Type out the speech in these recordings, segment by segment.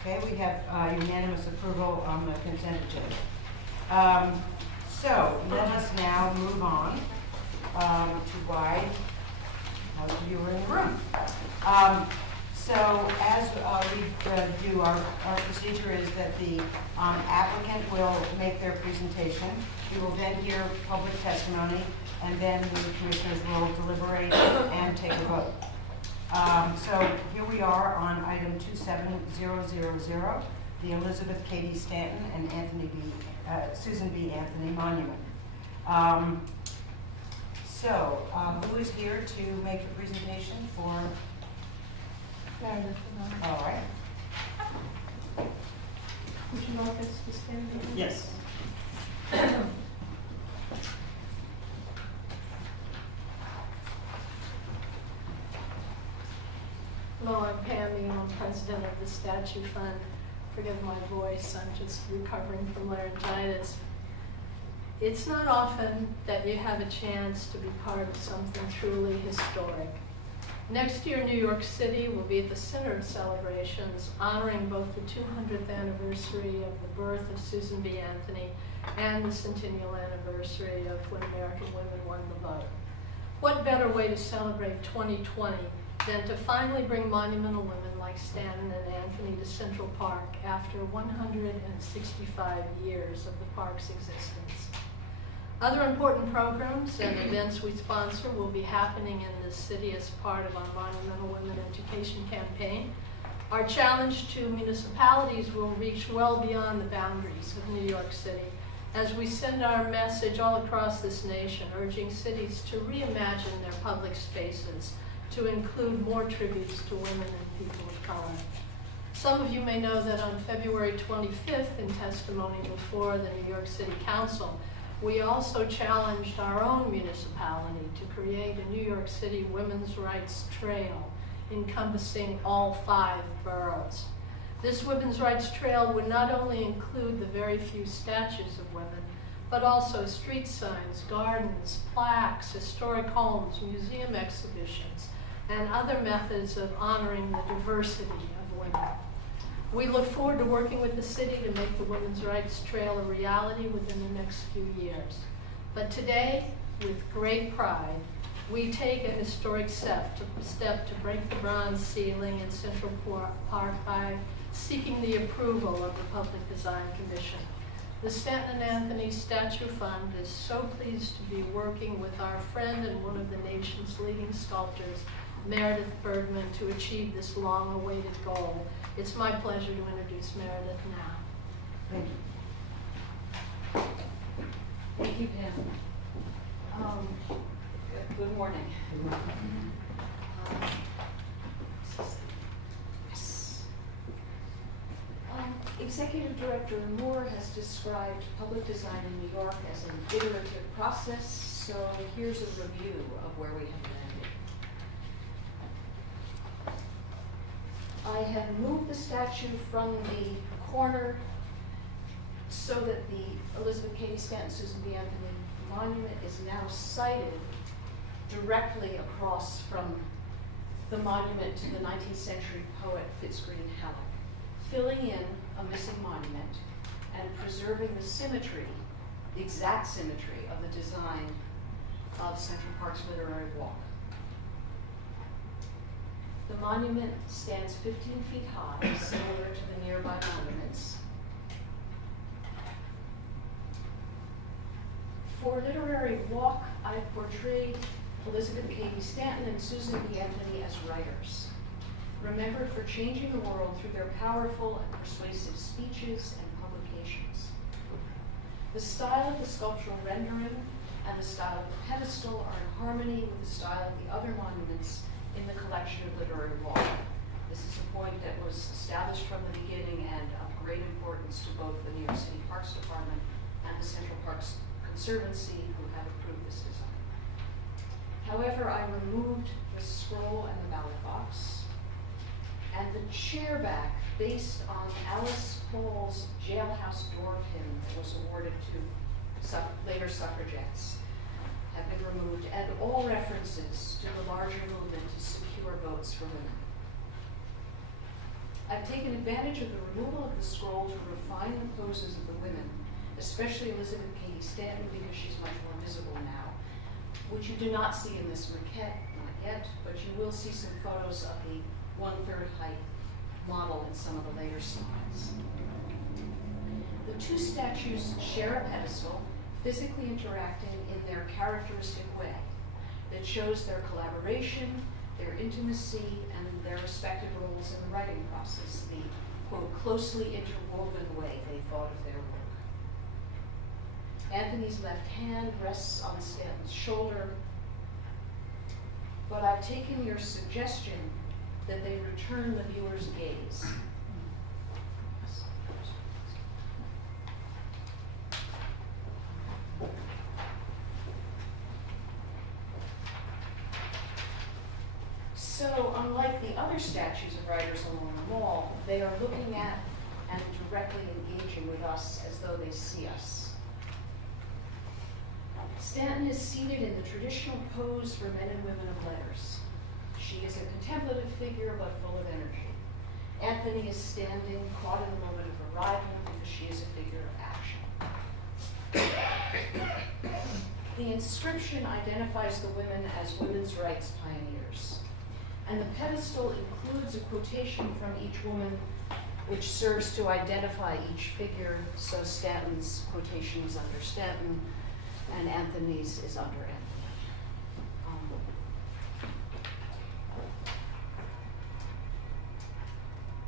Okay, we have unanimous approval on the consent agenda. So let us now move on to why most of you are in the room. So as we do, our procedure is that the applicant will make their presentation. We will then hear public testimony, and then the commissioners will deliberate and take a vote. So here we are on item 27000, the Elizabeth Cady Stanton and Susan B. Anthony Monument. Who is here to make the presentation for? Meredith. All right. Would you like us to stand there? Yes. Hello, I'm Pammy. I'm president of the Statue Fund. Forgive my voice, I'm just recovering from laryngitis. It's not often that you have a chance to be part of something truly historic. Next year, New York City will be at the center of celebrations, honoring both the 200th anniversary of the birth of Susan B. Anthony and the centennial anniversary of when American women won the vote. What better way to celebrate 2020 than to finally bring monumental women like Stanton and Anthony to Central Park after 165 years of the park's existence. Other important programs and events we sponsor will be happening in the city as part of our Monumental Women Education campaign. Our challenge to municipalities will reach well beyond the boundaries of New York City as we send our message all across this nation, urging cities to reimagine their public spaces to include more tributes to women and people of color. Some of you may know that on February 25th, in testimony before the New York City Council, we also challenged our own municipality to create a New York City women's rights trail encompassing all 5 boroughs. This women's rights trail would not only include the very few statues of women, but also street signs, gardens, plaques, historic homes, museum exhibitions, and other methods of honoring the diversity of women. We look forward to working with the city to make the Women's Rights Trail a reality within the next few years. But today, with great pride, we take a historic step to break the bronze ceiling in Central Park by seeking the approval of the Public Design Commission. The Stanton and Anthony Statue Fund is so pleased to be working with our friend and one of the nation's leading sculptors, Meredith Bergmann, to achieve this long-awaited goal. It's my pleasure to introduce Meredith now. Thank you. Thank you, Pam. Good morning. Executive Director Moore has described public design in New York as an iterative process, so here's a review of where we have landed. I have moved the statue from the corner so that the Elizabeth Cady Stanton Susan B. Anthony monument is now sited directly across from the monument to the 19th century poet Fitzgreen Halleck, filling in a missing monument and preserving the symmetry, the exact symmetry of the design of Central Park's Literary Walk. The monument stands 15 feet high, similar to the nearby monuments. For Literary Walk, I've portrayed Elizabeth Cady Stanton and Susan B. Anthony as writers, remembered for changing the world through their powerful and persuasive speeches and publications. The style of the sculptural rendering and the style of the pedestal are in harmony with the style of the other monuments in the collection of Literary Walk. This is a point that was established from the beginning and of great importance to both the New York City Parks Department and the Central Parks Conservancy, who have approved this design. However, I removed the scroll and the ballot box, and the chair back based on Alice Paul's jailhouse door pin that was awarded to later suffragettes have been removed, and all references to the larger movement to secure votes for women. I've taken advantage of the removal of the scroll to refine the poses of the women, especially Elizabeth Cady Stanton, because she's much more visible now, which you do not see in this maquette, not yet, but you will see some photos of the 1/3 height model in some of the later slides. The two statues share a pedestal, physically interacting in their characteristic way that shows their collaboration, their intimacy, and their respective roles in the writing process, the, quote, closely interwoven way they thought of their work. Anthony's left hand rests on Stanton's shoulder, but I've taken your suggestion that they return the viewer's gaze. So, unlike the other statues of writers along the wall, they are looking at and directly engaging with us as though they see us. Stanton is seated in the traditional pose for men and women of letters. She is a contemplative figure, but full of energy. Anthony is standing, caught in the moment of arrival, because she is a figure of action. The inscription identifies the women as women's rights pioneers. And the pedestal includes a quotation from each woman, which serves to identify each figure. So Stanton's quotation is under Stanton, and Anthony's is under Anthony.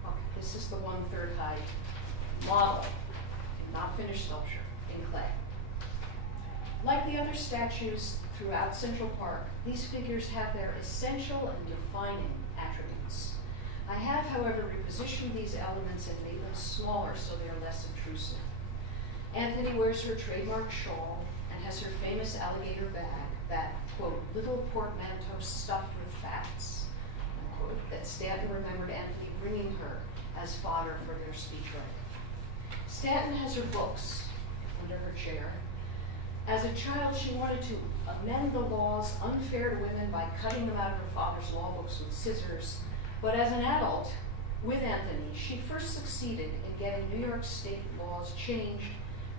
Okay, this is the 1/3 height model, not finished sculpture, in clay. Like the other statues throughout Central Park, these figures have their essential and defining attributes. I have, however, repositioned these elements and made them smaller so they are less intrusive. Anthony wears her trademark shawl and has her famous alligator bag, that, quote, little portmanteau stuffed with facts, unquote, that Stanton remembered Anthony bringing her as fodder for their speechwriting. Stanton has her books under her chair. As a child, she wanted to amend the laws unfair to women by cutting them out of her father's law books with scissors. But as an adult, with Anthony, she first succeeded in getting New York State laws changed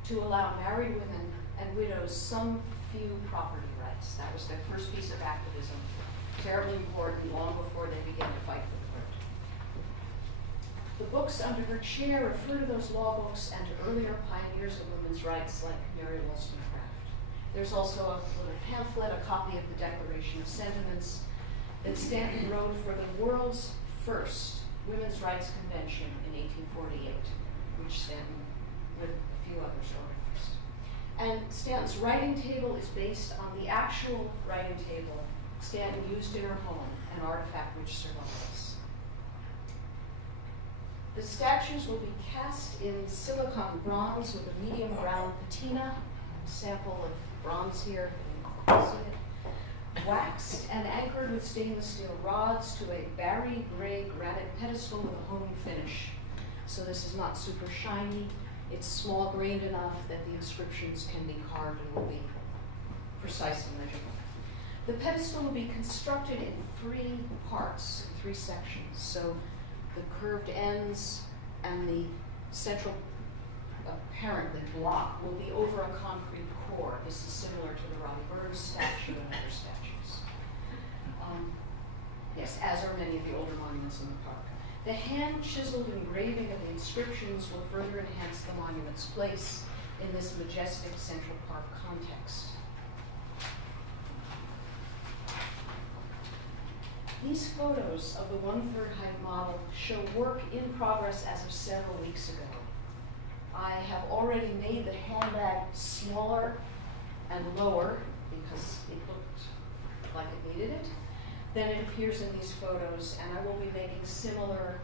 to allow married women and widows some few property rights. That was their first piece of activism, terribly important long before they began to fight for the vote. The books under her chair refer to those law books and to earlier pioneers of women's rights like Mary Wollstonecraft. There's also a little pamphlet, a copy of the Declaration of Sentiments that Stanton wrote for the world's first Women's Rights Convention in 1848, which Stanton, with a few others, organized. And Stanton's writing table is based on the actual writing table Stanton used in her home, an artifact which survives. The statues will be cast in silicon bronze with a medium brown patina, sample of bronze here, you can see it, waxed and anchored with stainless steel rods to a berry gray granite pedestal with a honed finish. So this is not super shiny, it's small grained enough that the inscriptions can be carved and will be precise and legible. The pedestal will be constructed in 3 parts, 3 sections. So the curved ends and the central apparently block will be over a concrete core. This is similar to the Robbie Burns statue and other statues. Yes, as are many of the older monuments in the park. The hand-chiseled engraving of the inscriptions will further enhance the monument's place in this majestic Central Park context. These photos of the 1/3 height model show work in progress as of several weeks ago. I have already made the handbag smaller and lower because it looked like it needed it than it appears in these photos, and I will be making similar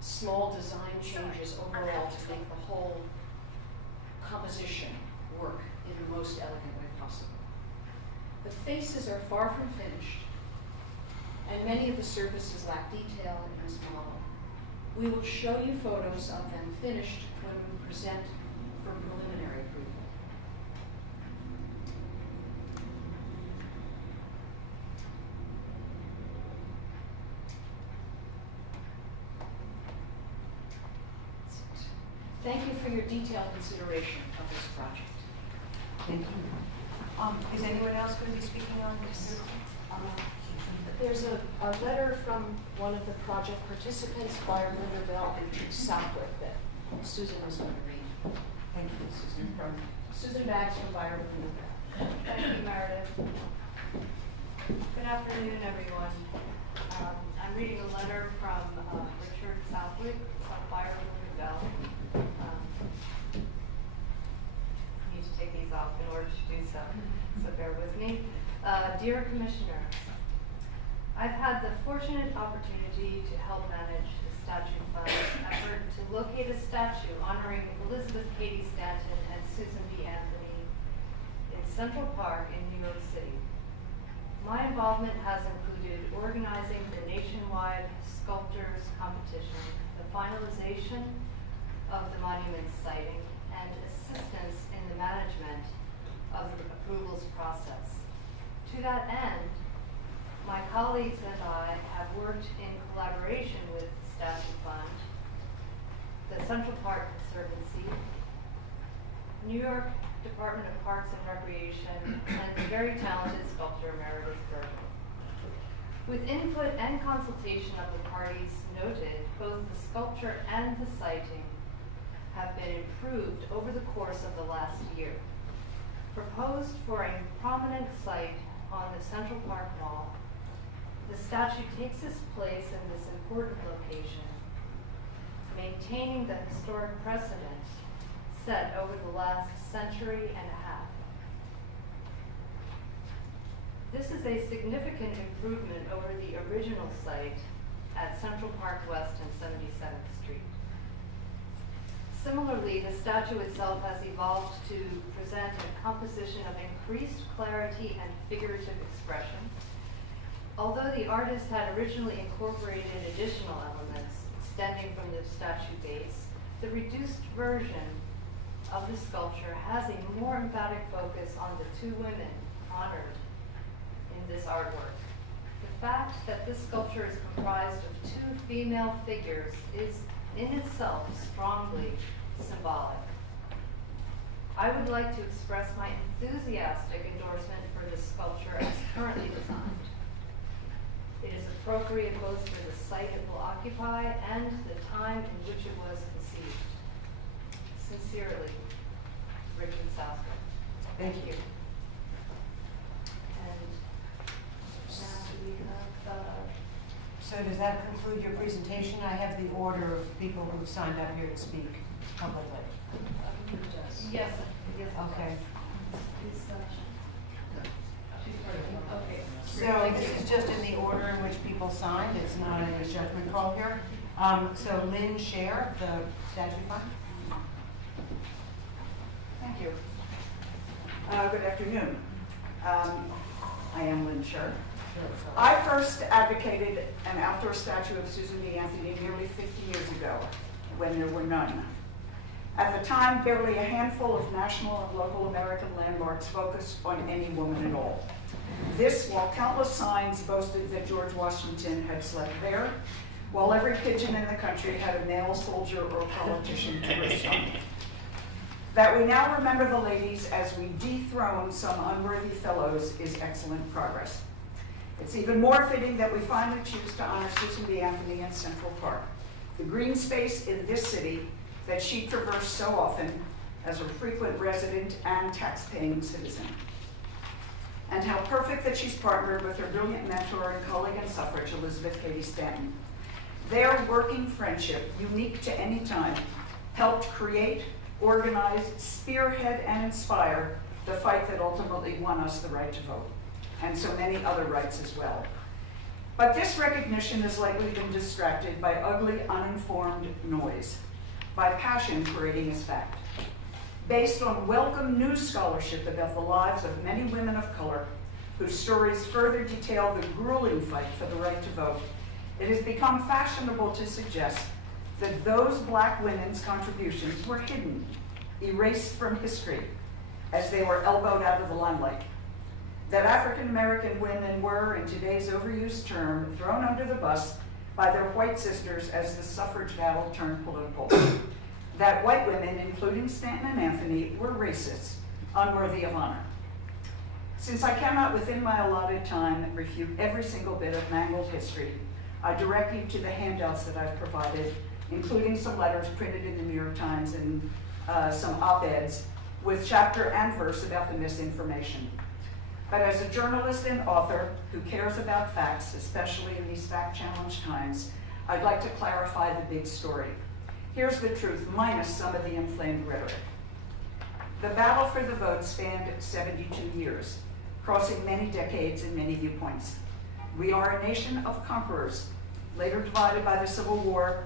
small design changes overall to make the whole composition work in the most elegant way possible. The faces are far from finished, and many of the surfaces lack detail in this model. We will show you photos of them finished when we present for preliminary approval. Thank you for your detailed consideration of this project. Thank you. Is anyone else going to be speaking on this? There's a letter from one of the project participants, Byron Linderville and Southwick, that Susan is going to read. Thank you, Susan. Susan Baggs from Byron Linderville. Thank you, Meredith. Good afternoon, everyone. I'm reading a letter from Richard Southwick from Byron Linderville. I need to take these off in order to do so, so bear with me. Dear Commissioners, I've had the fortunate opportunity to help manage the Statue Fund's effort to locate a statue honoring Elizabeth Cady Stanton and Susan B. Anthony in Central Park in New York City. My involvement has included organizing the nationwide sculptors competition, the finalization of the monument siting, and assistance in the management of the approvals process. To that end, my colleagues and I have worked in collaboration with the Statue Fund, the Central Park Conservancy, New York Department of Parks and Recreation, and the very talented sculptor Meredith Bergmann. With input and consultation of the parties noted, both the sculpture and the siting have been improved over the course of the last year. Proposed for a prominent site on the Central Park Mall, the statue takes its place in this important location, maintaining the historic precedent set over the last century and a half. This is a significant improvement over the original site at Central Park West and 77th Street. Similarly, the statue itself has evolved to present a composition of increased clarity and figurative expression. Although the artist had originally incorporated additional elements extending from the statue base, the reduced version of the sculpture has a more emphatic focus on the two women honored in this artwork. The fact that this sculpture is comprised of two female figures is in itself strongly symbolic. I would like to express my enthusiastic endorsement for this sculpture as currently designed. It is appropriate both for the site it will occupy and the time in which it was conceived. Sincerely, Richard Southwick. Thank you. And now we have, So does that conclude your presentation? I have the order of people who've signed up here to speak publicly. yes, yes. Okay. Is, okay. So this is just in the order in which people signed. It's not a judgment call here. So Lynn Scher, the Statue Fund. Thank you. Good afternoon. I am Lynn Scher. I first advocated an outdoor statue of Susan B. Anthony nearly 50 years ago, when there were none. At the time, barely a handful of national and local American landmarks focused on any woman at all. This, while countless signs boasted that George Washington had slept there, while every pigeon in the country had a male soldier or politician to rest on. That we now remember the ladies as we dethrone some unworthy fellows is excellent progress. It's even more fitting that we finally choose to honor Susan B. Anthony in Central Park, the green space in this city that she traversed so often as a frequent resident and tax-paying citizen. And how perfect that she's partnered with her brilliant mentor and colleague in suffrage, Elizabeth Cady Stanton. Their working friendship, unique to any time, helped create, organize, spearhead, and inspire the fight that ultimately won us the right to vote, and so many other rights as well. But this recognition has likely been distracted by ugly, uninformed noise, by passion parading as fact. Based on welcome news scholarship about the lives of many women of color, whose stories further detail the grueling fight for the right to vote, it has become fashionable to suggest that those black women's contributions were hidden, erased from history, as they were elbowed out of the limelight. That African American women were, in today's overused term, thrown under the bus by their white sisters as the suffrage battle turned political. that white women, including Stanton and Anthony, were racists, unworthy of honor. Since I cannot within my allotted time refute every single bit of mangled history, I direct you to the handouts that I've provided, including some letters printed in the New York Times and some op-eds with chapter and verse about the misinformation. But as a journalist and author who cares about facts, especially in these fact-challenged times, I'd like to clarify the big story. Here's the truth, minus some of the inflamed rhetoric. The battle for the vote spanned 72 years, crossing many decades and many viewpoints. We are a nation of conquerors, later divided by the Civil War,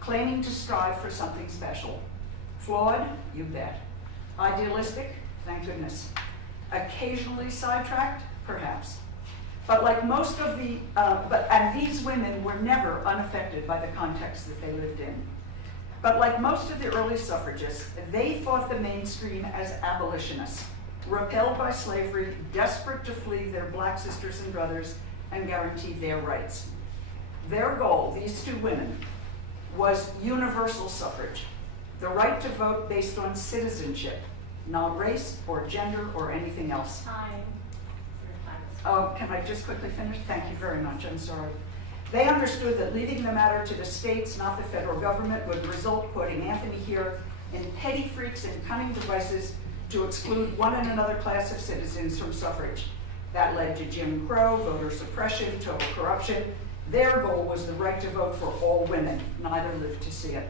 claiming to strive for something special. Flawed? You bet. Idealistic? Thank goodness. Occasionally sidetracked? Perhaps. But like most of the, and these women were never unaffected by the context that they lived in. But like most of the early suffragists, they fought the mainstream as abolitionists, repelled by slavery, desperate to flee their black sisters and brothers and guarantee their rights. Their goal, these two women, was universal suffrage, the right to vote based on citizenship, not race or gender or anything else. Can I just quickly finish? Thank you very much, I'm sorry. They understood that leaving the matter to the states, not the federal government, would result, quoting Anthony here, in petty freaks and cunning devices to exclude one and another class of citizens from suffrage. That led to Jim Crow, voter suppression, total corruption. Their goal was the right to vote for all women. Neither lived to see it.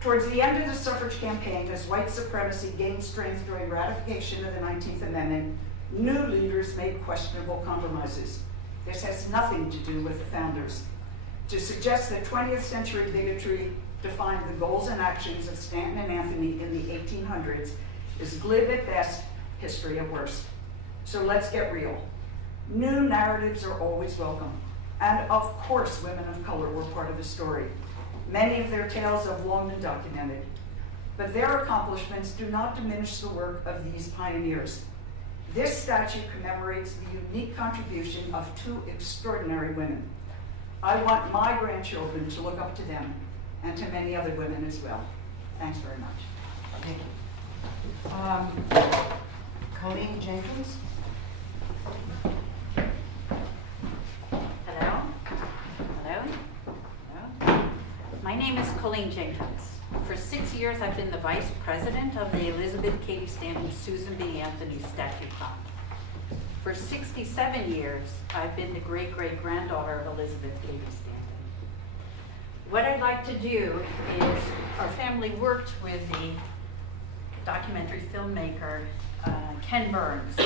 Towards the end of the suffrage campaign, as white supremacy gained strength during ratification of the 19th Amendment, new leaders made questionable compromises. This has nothing to do with the founders. To suggest that 20th century bigotry defined the goals and actions of Stanton and Anthony in the 1800s is glib at best, history at worst. So let's get real. New narratives are always welcome. And of course, women of color were part of the story. Many of their tales have long been documented. But their accomplishments do not diminish the work of these pioneers. This statue commemorates the unique contribution of two extraordinary women. I want my grandchildren to look up to them and to many other women as well. Thanks very much. Thank you. Colleen Jenkins? Hello? Hello? Hello? My name is Colleen Jenkins. For 6 years, I've been the vice president of the Elizabeth Cady Stanton Susan B. Anthony Statue Fund. For 67 years, I've been the great-great-granddaughter of Elizabeth Cady Stanton. What I'd like to do is, our family worked with the documentary filmmaker, Ken Burns,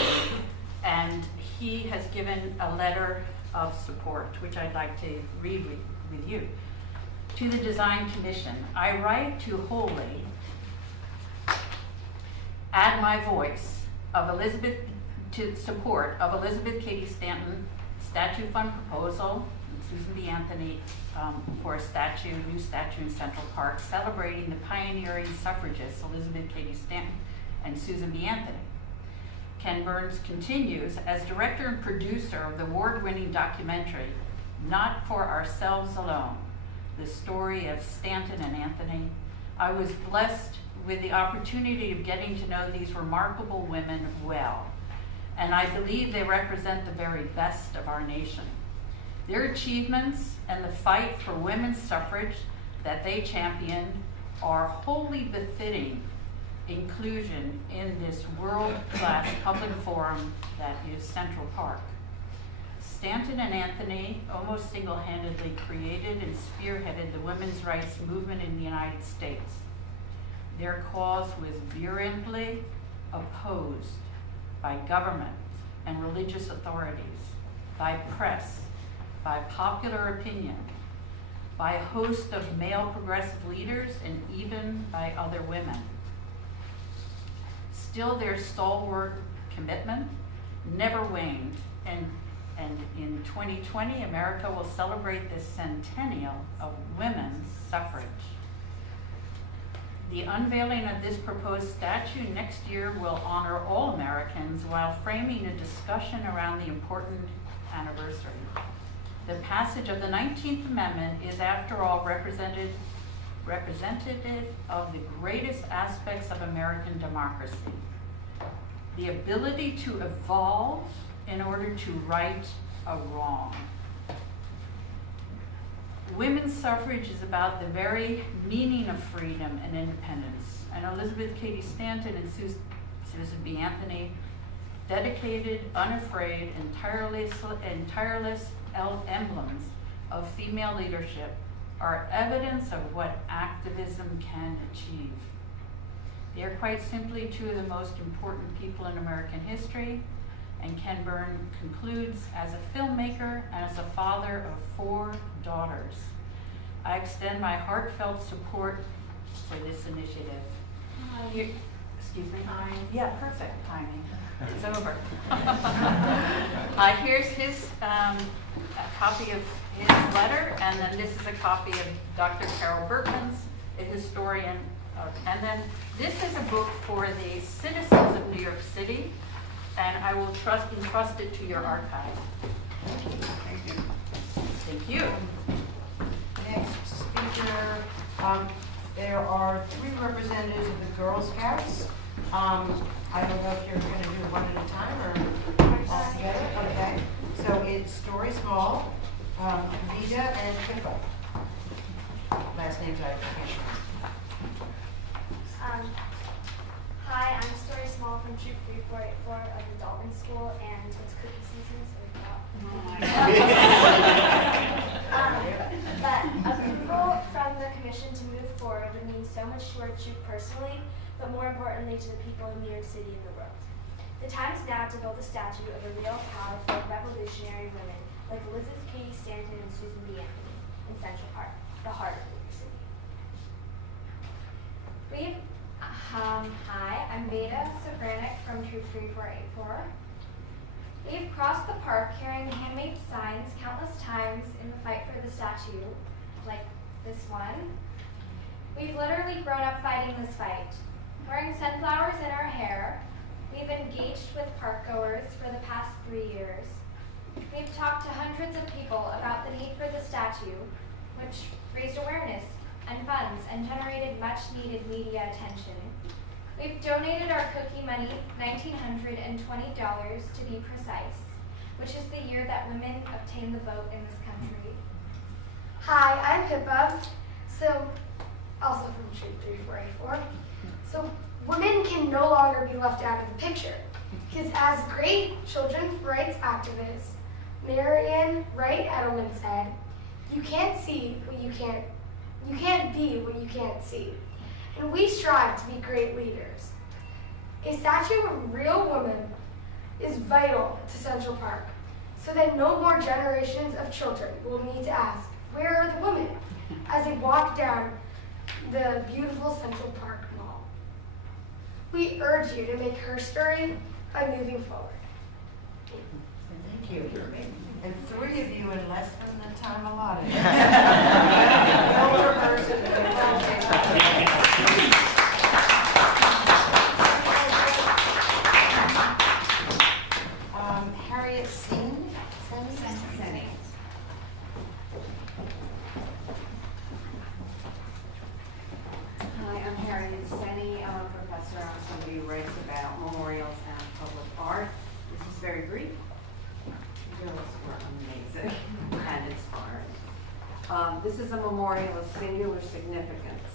and he has given a letter of support, which I'd like to read with you. To the Design Commission, I write to wholly add my voice to support of Elizabeth Cady Stanton Statue Fund proposal, Susan B. Anthony, for a new statue in Central Park celebrating the pioneering suffragists Elizabeth Cady Stanton and Susan B. Anthony. Ken Burns continues, as director and producer of the award-winning documentary, Not for Ourselves Alone, the story of Stanton and Anthony, I was blessed with the opportunity of getting to know these remarkable women well, and I believe they represent the very best of our nation. Their achievements and the fight for women's suffrage that they championed are wholly befitting inclusion in this world-class public forum that is Central Park. Stanton and Anthony almost single-handedly created and spearheaded the women's rights movement in the United States. Their cause was virulently opposed by government and religious authorities, by press, by popular opinion, by a host of male progressive leaders, and even by other women. Still, their stalwart commitment never waned, and in 2020, America will celebrate the centennial of women's suffrage. The unveiling of this proposed statue next year will honor all Americans while framing a discussion around the important anniversary. The passage of the 19th Amendment is, after all, representative of the greatest aspects of American democracy, the ability to evolve in order to right a wrong. Women's suffrage is about the very meaning of freedom and independence. And Elizabeth Cady Stanton and Susan B. Anthony, dedicated, unafraid, and tireless emblems of female leadership, are evidence of what activism can achieve. They are quite simply two of the most important people in American history, and Ken Burn concludes, as a filmmaker and as a father of 4 daughters, I extend my heartfelt support for this initiative. Excuse me? Yeah, perfect timing. It's over. Here's his a copy of his letter, and then this is a copy of Dr. Carol Bergmann's, a historian. And then this is a book for the citizens of New York City, and I will entrust it to your archive. Thank you. Thank you. Next speaker, there are 3 representatives of the Girl Scouts. I don't know if you're going to do one at a time or all together. Okay. So it's Dory Small, Vida, and Pippa. Last names I can't pronounce. Hi, I'm Story Small from Troop 3484 of the Dalton School, and it's cookie season, so we thought. But approval from the Commission to move forward would mean so much to our troop personally, but more importantly to the people of New York City and the world. The time is now to build a statue of a real, powerful, revolutionary women like Elizabeth Cady Stanton and Susan B. Anthony in Central Park, the heart of New York City. Hi, I'm Veda Sofranik from Troop 3484. We've crossed the park carrying handmade signs countless times in the fight for the statue, like this one. We've literally grown up fighting this fight. Wearing sunflowers in our hair, we've engaged with park goers for the past 3 years. We've talked to hundreds of people about the need for the statue, which raised awareness and funds and generated much needed media attention. We've donated our cookie money, $1,920 to be precise, which is the year that women obtained the vote in this country. Hi, I'm Pippa, also from Troop 3484. So women can no longer be left out of the picture, because as great children's rights activist Marian Wright Edelman said, you can't see what you can't be what you can't see. And we strive to be great leaders. A statue of a real woman is vital to Central Park, so that no more generations of children will need to ask, where are the women, as they walk down the beautiful Central Park Mall. We urge you to make her story by moving forward. Thank you. And 3 of you in less than the time allotted. Elder person. Harriet Seney. Hi, I'm Harriet Seney. I'm a professor. I'm somebody who writes about memorials and public art. This is very brief. The girls were amazing and inspiring. This is a memorial of singular significance.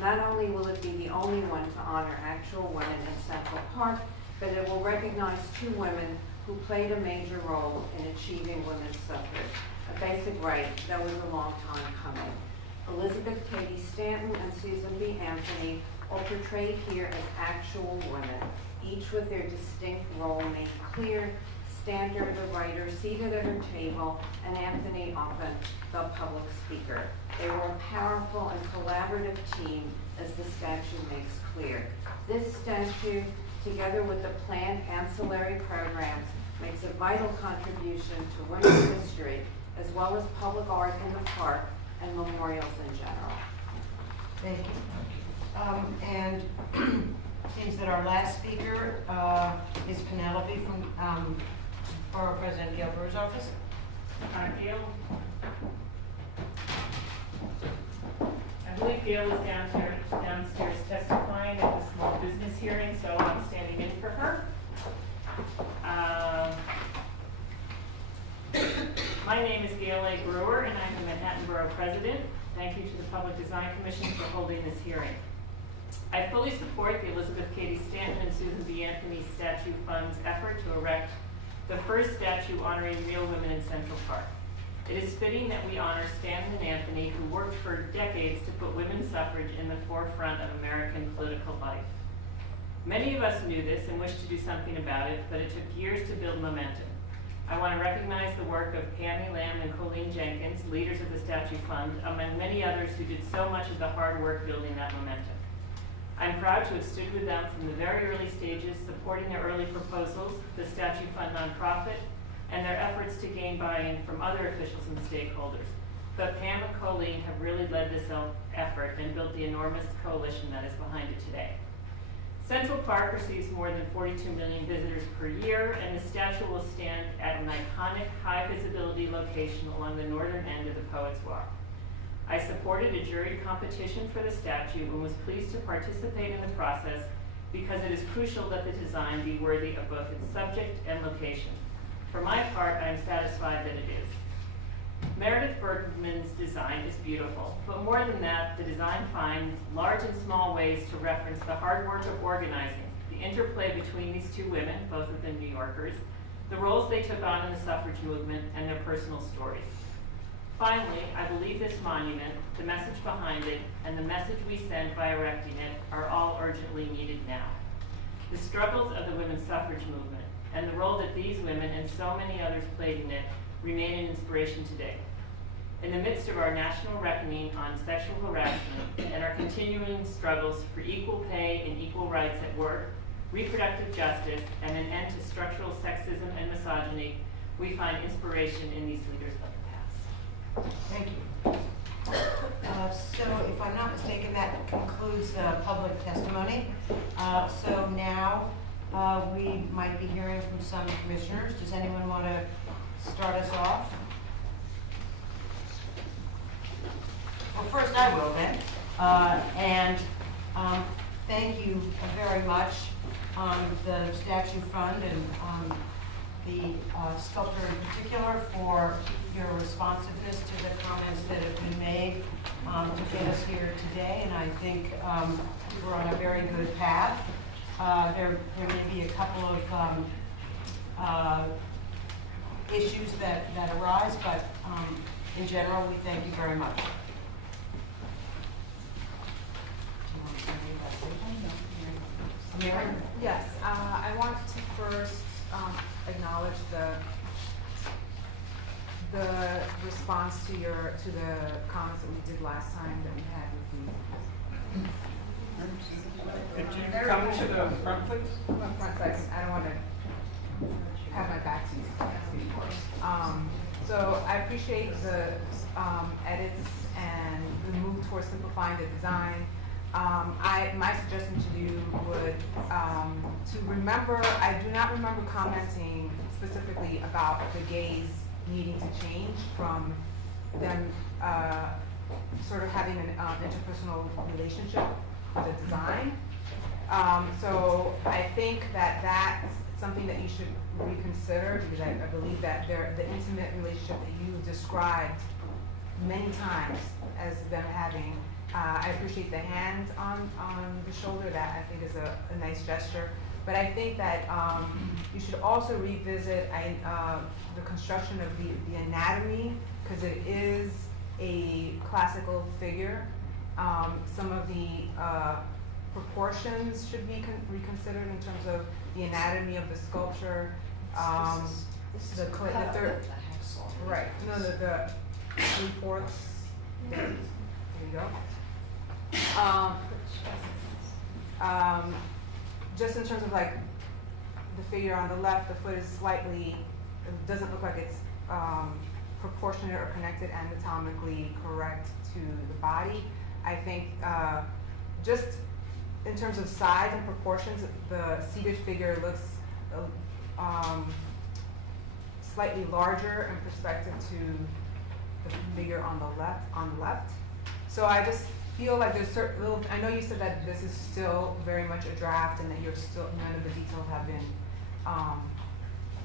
Not only will it be the only one to honor actual women in Central Park, but it will recognize 2 women who played a major role in achieving women's suffrage, a basic right that was a long time coming. Elizabeth Cady Stanton and Susan B. Anthony are portrayed here as actual women, each with their distinct role made clear. Stander, the writer, seated at her table, and Anthony, often the public speaker. They were a powerful and collaborative team, as the statue makes clear. This statue, together with the planned ancillary programs, makes a vital contribution to women's history, as well as public art in the park and memorials in general. Thank you. And seems that our last speaker is Penelope from Borough President Gail Brewer's office. Gail. And believe Gail is downstairs testifying at the small business hearing, so I'm standing in for her. My name is Gail A. Brewer, and I'm the Manhattan Borough President. Thank you to the Public Design Commission for holding this hearing. I fully support the Elizabeth Cady Stanton and Susan B. Anthony Statue Fund's effort to erect the first statue honoring real women in Central Park. It is fitting that we honor Stanton and Anthony, who worked for decades to put women's suffrage in the forefront of American political life. Many of us knew this and wished to do something about it, but it took years to build momentum. I want to recognize the work of Pammy Lamb and Colleen Jenkins, leaders of the Statue Fund, among many others who did so much of the hard work building that momentum. I'm proud to have stood with them from the very early stages, supporting their early proposals, the Statue Fund nonprofit, and their efforts to gain buy-in from other officials and stakeholders. But Pam and Colleen have really led this effort and built the enormous coalition that is behind it today. Central Park receives more than 42 million visitors per year, and the statue will stand at an iconic high-visibility location along the northern end of the Poets Walk. I supported a jury competition for the statue and was pleased to participate in the process because it is crucial that the design be worthy of both its subject and location. For my part, I am satisfied that it is. Meredith Bergmann's design is beautiful, but more than that, the design finds large and small ways to reference the hard work of organizing, the interplay between these two women, both of them New Yorkers, the roles they took on in the suffrage movement, and their personal stories. Finally, I believe this monument, the message behind it, and the message we send by erecting it are all urgently needed now. The struggles of the women's suffrage movement and the role that these women and so many others played in it remain an inspiration today. In the midst of our national reckoning on sexual harassment and our continuing struggles for equal pay and equal rights at work, reproductive justice, and an end to structural sexism and misogyny, we find inspiration in these leaders of the past. Thank you. So if I'm not mistaken, that concludes public testimony. So now we might be hearing from some commissioners. Does anyone want to start us off? Well, first I will then. Thank you very much, the Statue Fund and the sculptor in particular, for your responsiveness to the comments that have been made to get us here today. And I think we're on a very good path. There may be a couple of issues that arise, but in general, we thank you very much. Mary? Yes, I want to first acknowledge the response to the comments that we did last time that we had with Could you come to the front, please? One second, I don't want to have my back to you. So I appreciate the edits and the move towards simplifying the design. My suggestion to you would to remember, I do not remember commenting specifically about the gaze needing to change from them sort of having an interpersonal relationship with the design. So I think that that's something that you should reconsider, because I believe that the intimate relationship that you described many times as them having, I appreciate the hand on the shoulder. That I think is a nice gesture. But I think that you should also revisit the construction of the anatomy, because it is a classical figure. Some of the proportions should be reconsidered in terms of the anatomy of the sculpture. The third, right? No, the 3/4. There you go. Just in terms of like the figure on the left, the foot is slightly, it doesn't look like it's proportionate or connected anatomically correct to the body. I think just in terms of size and proportions, the seated figure looks slightly larger in perspective to the figure on the left. So I just feel like there's certain little, I know you said that this is still very much a draft and that you're still, none of the details have been,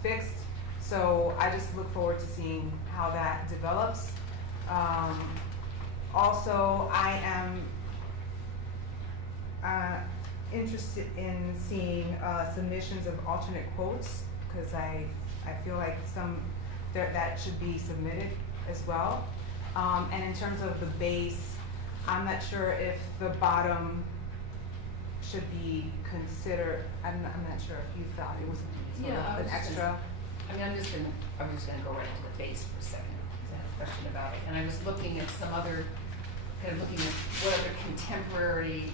fixed. So I just look forward to seeing how that develops. Also, I am, interested in seeing, submissions of alternate quotes, cause I feel like that should be submitted as well. And in terms of the base, I'm not sure if the bottom should be considered, I'm not sure if you thought it was sort Yeah, of an extra. I'm just gonna go right into the base for a second, because I had a question about it. And I was looking at some other, kind of looking at what other contemporary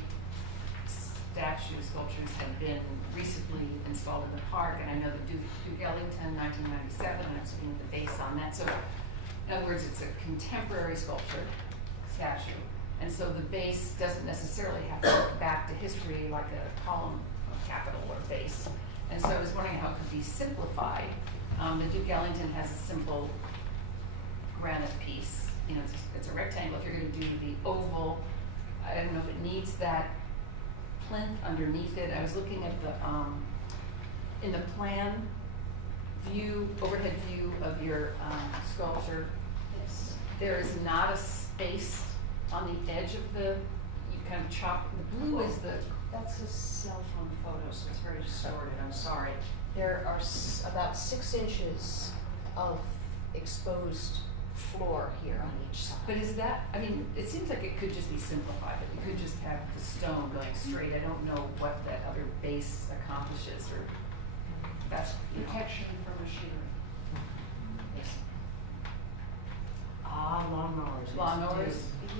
statues, sculptures have been recently installed in the park. And I know the Duke Ellington, 1997, and I was looking at the base on that. So in other words, it's a contemporary sculpture, statue. And so the base doesn't necessarily have to look back to history like a column, capital, or base. And so I was wondering how it could be simplified. The Duke Ellington has a simple granite piece. You know, it's a rectangle. If you're going to do the oval, I don't know if it needs that plinth underneath it. I was looking at the in the plan view, overhead view of your sculpture. Yes. There is not a space on the edge of the. You kind of chop. The blue is the. That's a cell phone photo, so it's very distorted, I'm sorry. There are about 6 inches of exposed floor here on each side. But is that, I mean, it seems like it could just be simplified, that you could just have the stone going straight. I don't know what that other base accomplishes, or that's, you know. Protection from machinery. Yes. Lawnmowers. Lawnmowers?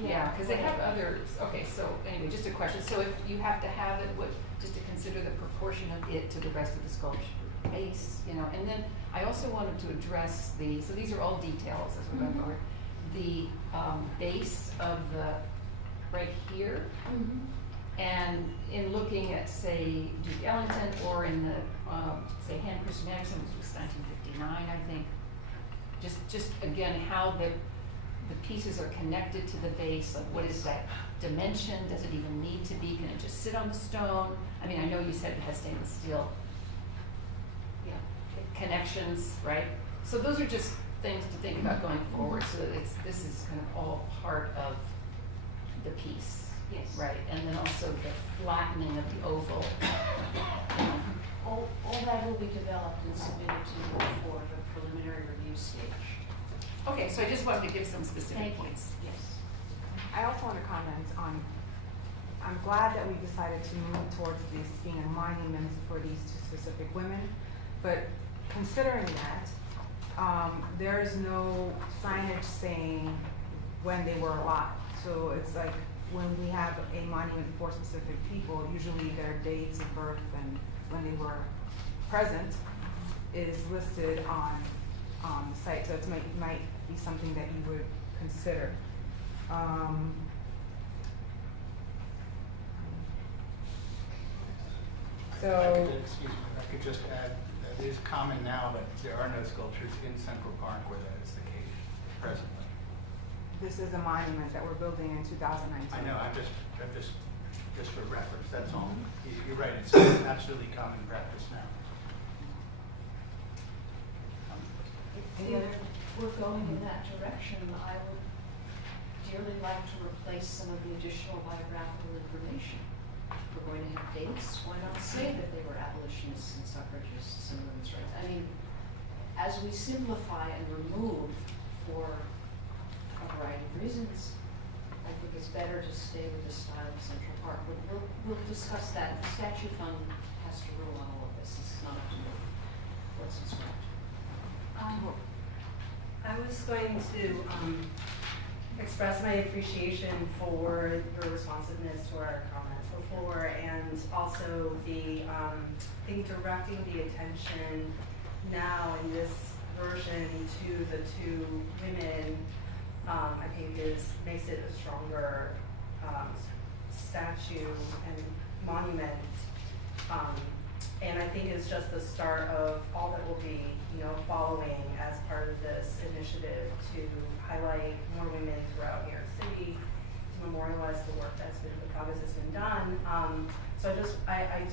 Yeah, because they have others. Okay, so anyway, just a question. So if you have to have it, what, just to consider the proportion of it to the rest of the sculpture base, you know, and then I also wanted to address so these are all details as we go forward. The base of the, right here, and in looking at, say, Duke Ellington, or in the, say, Hand Christian Andersen, which was 1959, I think, just again, how the pieces are connected to the base, like what is that dimension, does it even need to be, can it just sit on the stone? I mean, I know you said it has stainless steel connections, right? So those are just things to think about going forward, so that this is kind of all part of the piece. Yes. Right, and then also the flattening of the oval. All that will be developed and submitted to you for the preliminary review stage. Okay, so I just wanted to give some specific points. Yes. I also want to comment on, I'm glad that we decided to move towards this being a monument for these two specific women, but considering that, there is no signage saying when they were alive. So it's like when we have a monument for specific people, usually their dates of birth and when they were present is listed on the site. So it might be something that you would consider. Excuse me, if I could just add, it is common now, but there are no sculptures in Central Park where that is the case presently. This is a monument that we're building in 2019. I know, I'm just for reference, that's all. You're right, it's absolutely common practice now. If we're going in that direction, I would dearly like to replace some of the additional biographical information. If we're going to have dates, why not say that they were abolitionists and suffragists and women's rights? I mean, as we simplify and remove for a variety of reasons, I think it's better to stay with the style of Central Park. But we'll discuss that. The statute fund has to rule on all of this. This is not up to me. What's instructed. I was going to express my appreciation for your responsiveness to our comments before, and also the I think directing the attention now in this version to the two women, I think makes it a stronger statue and monument. And I think it's just the start of all that will be, following as part of this initiative to highlight more women throughout New York City, to memorialize the work that's been, the progress that's been done. So I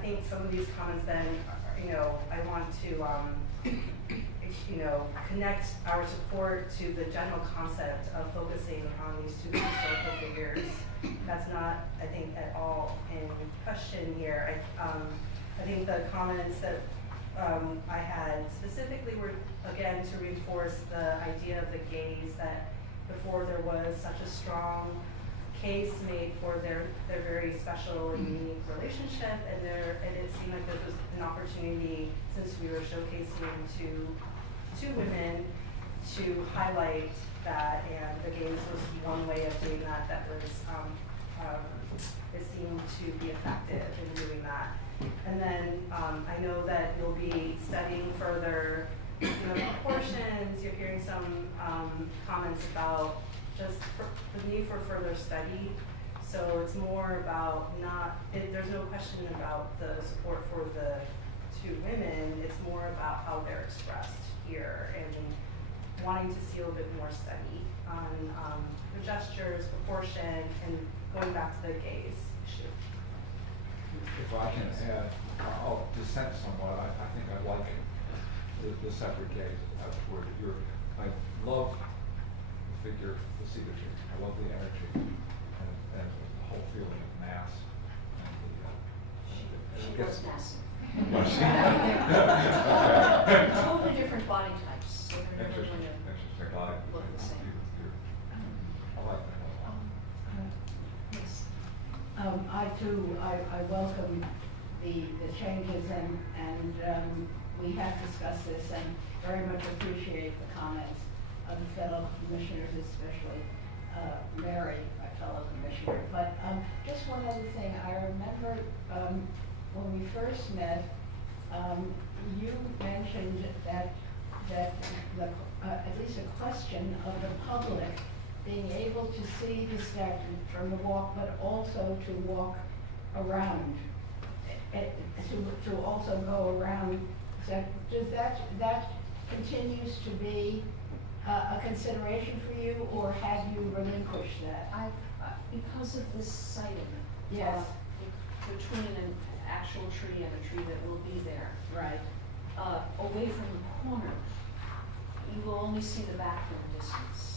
think some of these comments then, I want to, connect our support to the general concept of focusing on these two historical figures. That's not, I think, at all in question here. I think the comments that I had specifically were, again, to reinforce the idea of the gaze, that before there was such a strong case made for their very special and unique relationship, and it seemed like there was an opportunity, since we were showcasing two women, to highlight that, and the gaze was one way of doing that was it seemed to be effective in doing that. And then I know that you'll be studying further, proportions. You're hearing some comments about just the need for further study. So it's more about there's no question about the support for the two women. It's more about how they're expressed here and wanting to see a little bit more study on the gestures, proportion, and going back to the gaze issue. If I can add, I'll dissent somewhat. I think I like the separate gaze toward I love the figure, the cedar tree. I love the energy and the whole feeling of mass. She was massive. Okay. Totally different body types, so they're never Interesting. going Interesting. to look the same. I like that a lot. Yes. I too, I welcome the changes and we have discussed this and very much appreciate the comments of the fellow commissioners, especially Mary, my fellow commissioner. But just one other thing, I remember when we first met, you mentioned that at least a question of the public being able to see the statue from the walk, but also to walk around, to also go around. Does that continues to be a consideration for you, or have you relinquished that? Because of this sighting. Yes. Between an actual tree and a tree that will be there. Right. Away from the corner, you will only see the back from a distance.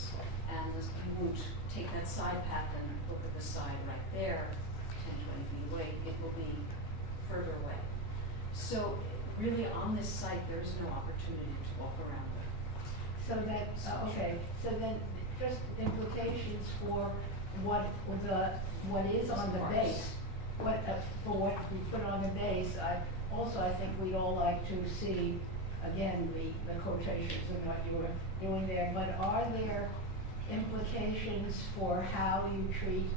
And you won't take that side path and look at the side right there, 10, 20 feet away. It will be further away. So really on this site, there's no opportunity to walk around it. So that, okay, so then just implications for what is on the base, for what we put on the base. I think we'd all like to see, again, the quotations and what you were doing there, but are there implications for how you treat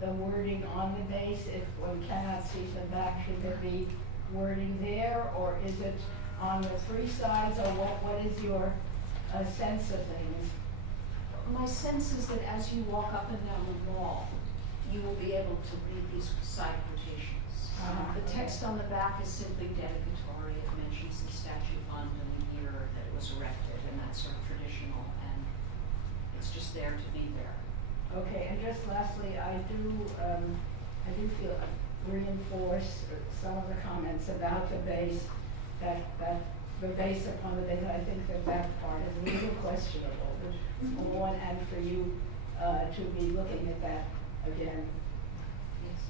the wording on the base? If one cannot see from back, should there be wording there, or is it on the three sides, or what is your sense of things? My sense is that as you walk up and down the wall, you will be able to read these side quotations. The text on the back is simply dedicatory. It mentions the statue fund and the year that it was erected, and that's sort of traditional, and it's just there to be there. Okay, and just lastly, I do feel reinforce some of the comments about the base, that the base upon the base. I think that part is a little questionable. For one, and for you to be looking at that again. Yes.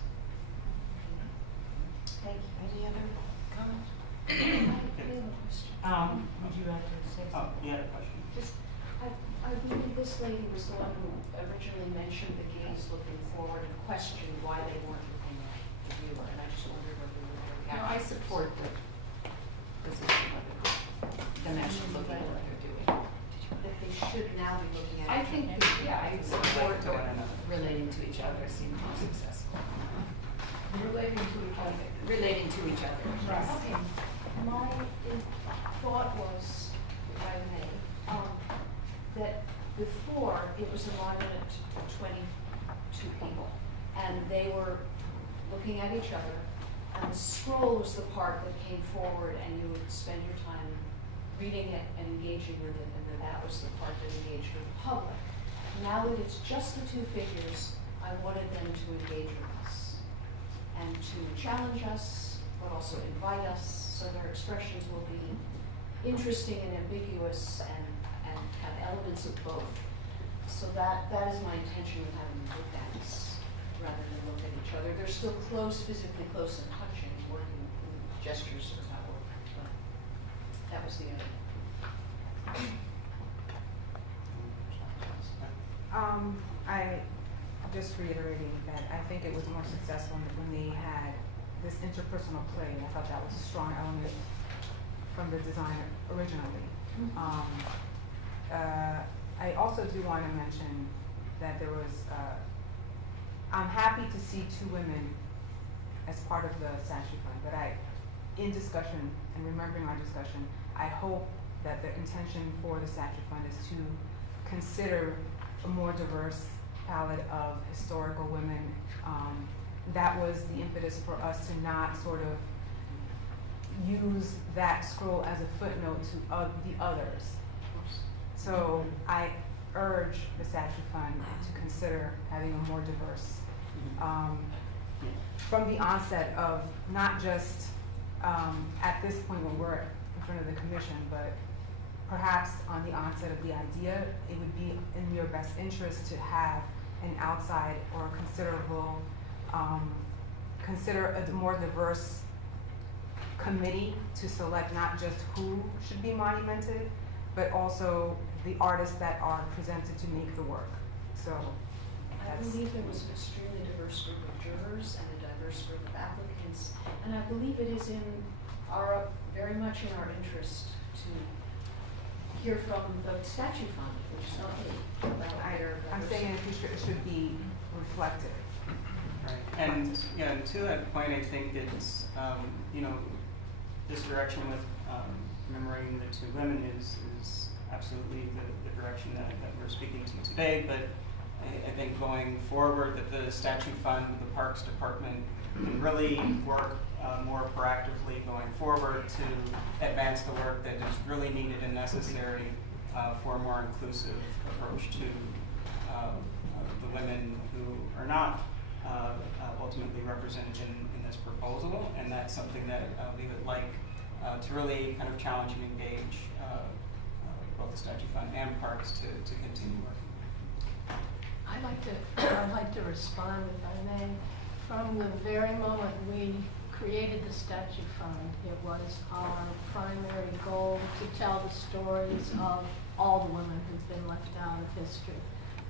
Thank you. Any other comments? I have a question. Would you like to say something? Oh, you had a question? Just, I believe this lady was the one who originally mentioned the gaze looking forward and questioned why they weren't looking at the viewer, and I just wondered whether we were reacting. No, I support the position of them actually looking at what they're doing. That they should now be looking at. I think, I support relating to each other seems more successful. Relating to each other. Relating to each other. Right. Okay, my thought was, if I may, that before it was a monument to 22 people, and they were looking at each other, and the scroll was the part that came forward, and you would spend your time reading it and engaging with it, and that was the part that engaged with the public. Now that it's just the two figures, I wanted them to engage with us and to challenge us, but also invite us, so their expressions will be interesting and ambiguous and have elements of both. So that is my intention with having them look at us rather than look at each other. They're still close, physically close and touching, working gestures are not working, but that was the other. I just reiterating that I think it was more successful when they had this interpersonal play. I thought that was a strong element from the design originally. I also do want to mention that there was, I'm happy to see 2 women as part of the statue fund, but in discussion and remembering our discussion, I hope that the intention for the statue fund is to consider a more diverse palette of historical women. That was the impetus for us to not sort of use that scroll as a footnote to the others. So I urge the statue fund to consider having a more diverse, from the onset of not just at this point when we're in front of the commission, but perhaps on the onset of the idea, it would be in your best interest to have an outside or considerable, consider a more diverse committee to select not just who should be monumented, but also the artists that are presented to make the work. So I believe there was an extremely diverse group of jurors and a diverse group of applicants, and I believe it is very much in our interest to hear from the statue fund, which is not me, about either. I'm saying it should be reflected. Right, and to that point, I think it's this direction with commemorating the 2 women is absolutely the direction that we're speaking to today. But I think going forward, that the statue fund, the Parks Department can really work more proactively going forward to advance the work that is really needed and necessary for a more inclusive approach to the women who are not ultimately represented in this proposal. And that's something that we would like to really kind of challenge and engage both the statue fund and parks to continue working. I'd like to respond, if I may. From the very moment we created the statue fund, it was our primary goal to tell the stories of all the women who've been left out of history.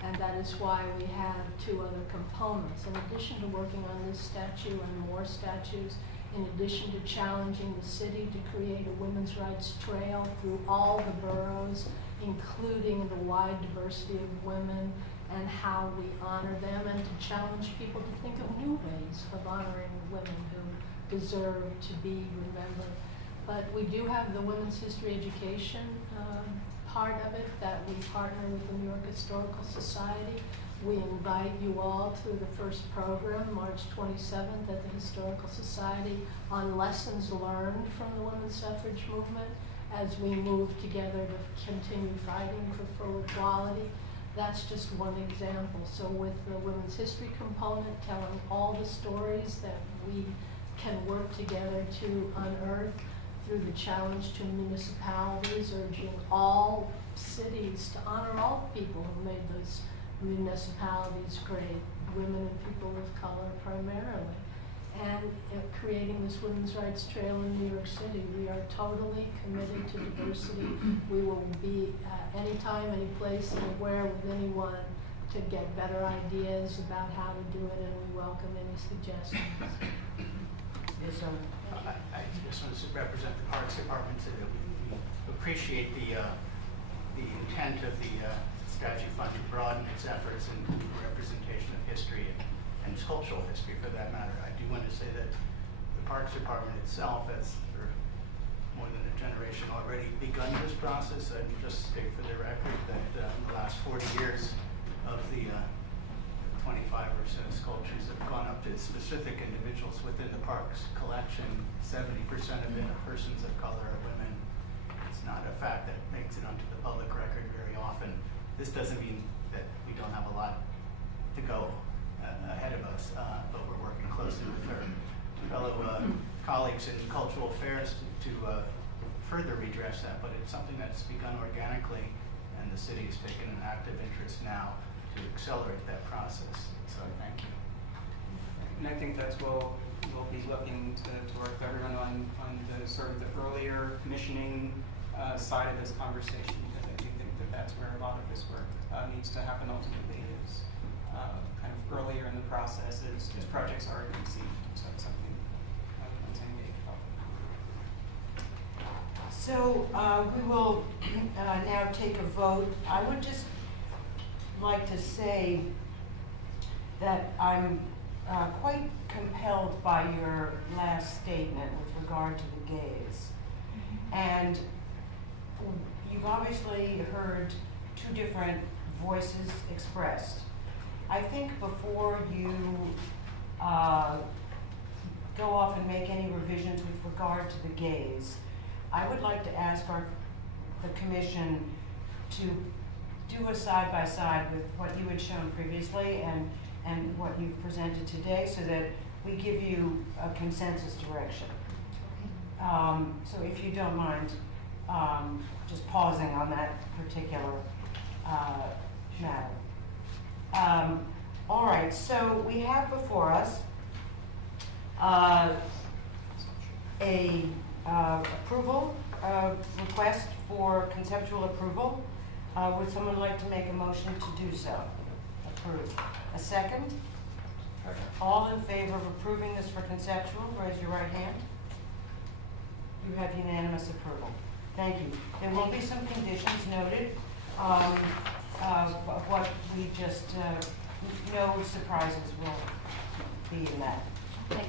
And that is why we have 2 other components. In addition to working on this statue and more statues, in addition to challenging the city to create a women's rights trail through all the boroughs, including the wide diversity of women and how we honor them, and to challenge people to think of new ways of honoring women who deserve to be remembered. But we do have the women's history education part of it that we partner with the New York Historical Society. We invite you all to the first program, March 27th, at the Historical Society, on lessons learned from the women's suffrage movement as we move together to continue fighting for full equality. That's just one example. So with the women's history component, telling all the stories that we can work together to unearth, through the challenge to municipalities, urging all cities to honor all the people who made those municipalities great, women and people of color primarily. And creating this women's rights trail in New York City. We are totally committed to diversity. We will be anytime, any place, anywhere with anyone to get better ideas about how to do it, and we welcome any suggestions. I just want to represent the Parks Department so that we appreciate the intent of the statue fund to broaden its efforts in representation of history and sculptural history for that matter. I do want to say that the Parks Department itself has for more than a generation already begun this process. And just state for the record that in the last 40 years of the 25 or so sculptures have gone up to specific individuals within the park's collection. 70% of it are persons of color or women. It's not a fact that makes it onto the public record very often. This doesn't mean that we don't have a lot to go ahead of us, but we're working closely with our fellow colleagues in cultural affairs to further redress that. But it's something that's begun organically, and the city has taken an active interest now to accelerate that process. So thank you. And I think that's we'll be looking to work with everyone on the sort of the earlier commissioning side of this conversation, because I do think that that's where a lot of this work needs to happen ultimately, is kind of earlier in the process as projects are conceived. So it's something everyone's engaged about. So we will now take a vote. I would just like to say that I'm quite compelled by your last statement with regard to the gays. And you've obviously heard two different voices expressed. I think before you go off and make any revisions with regard to the gays, I would like to ask the commission to do a side-by-side with what you had shown previously and what you've presented today, so that we give you a consensus direction. So if you don't mind just pausing on that particular matter. All right, so we have before us a approval request for conceptual approval. Would someone like to make a motion to do so? Approve. A second? All in favor of approving this for conceptual, raise your right hand. You have unanimous approval. Thank you. There will be some conditions noted of what we just, no surprises will be in that. Thank you.